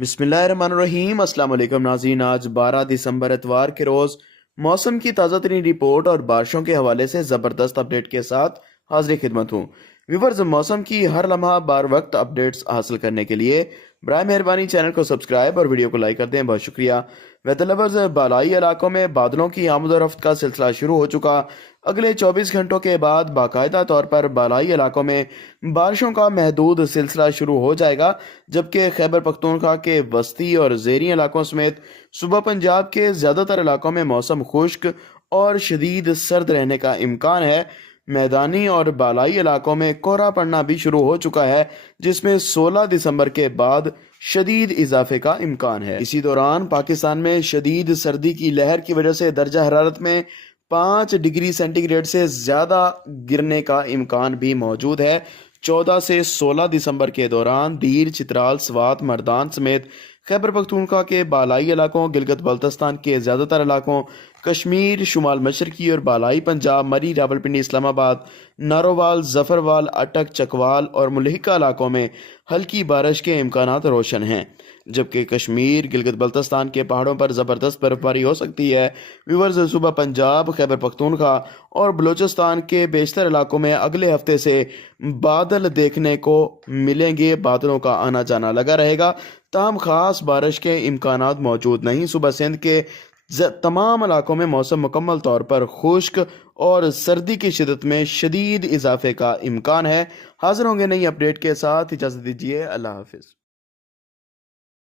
بسم اللہ الرحمن الرحیم۔ السلام علیکم ناظرین، آج 12 دسمبر اتوار کے روز موسم کی تازہ ترین رپورٹ اور بارشوں کے حوالے سے زبردست اپڈیٹ کے ساتھ حاضر خدمت ہوں۔ ویورز، موسم کی ہر لمحہ بار وقت اپڈیٹس حاصل کرنے کے لیے برائے مہربانی چینل کو سبسکرائب اور ویڈیو کو لائک کر دیں، بہت شکریہ۔ ویدر لورز، بالائی علاقوں میں بادلوں کی آمد و رفت کا سلسلہ شروع ہو چکا۔ اگلے 24 گھنٹوں کے بعد باقاعدہ طور پر بالائی علاقوں میں بارشوں کا محدود سلسلہ شروع ہو جائے گا، جبکہ خیبر پختونخوا کے وسطی اور زیریں علاقوں سمیت صوبہ پنجاب کے زیادہ تر علاقوں میں موسم خشک اور شدید سرد رہنے کا امکان ہے۔ میدانی اور بالائی علاقوں میں کہرا پڑنا بھی شروع ہو چکا ہے، جس میں 16 دسمبر کے بعد شدید اضافے کا امکان ہے۔ اسی دوران پاکستان میں شدید سردی کی لہر کی وجہ سے درجہ حرارت میں 5 ڈگری سینٹی گریڈ سے زیادہ گرنے کا امکان بھی موجود ہے۔ 14 سے 16 دسمبر کے دوران دیر، چترال، سوات، مردان سمیت خیبر پختونخوا کے بالائی علاقوں، گلگت بلتستان کے زیادہ تر علاقوں، کشمیر، شمال مشرقی اور بالائی پنجاب، مری، راولپنڈی، اسلام آباد، نارووال، ظفروال، اٹک، چکوال اور ملحقہ علاقوں میں ہلکی بارش کے امکانات روشن ہیں، جبکہ کشمیر، گلگت بلتستان کے پہاڑوں پر زبردست برف باری ہو سکتی ہے۔ ویورز، صوبہ پنجاب، خیبر پختونخوا اور بلوچستان کے بیشتر علاقوں میں اگلے ہفتے سے بادل دیکھنے کو ملیں گے۔ بادلوں کا آنا جانا لگا رہے گا، تاہم خاص بارش کے امکانات موجود نہیں۔ صوبہ سندھ کے تمام علاقوں میں موسم مکمل طور پر خشک اور سردی کی شدت میں شدید اضافے کا امکان ہے۔ حاضر ہوں گے نئی اپڈیٹ کے ساتھ، اجازت دیجیے، اللہ حافظ۔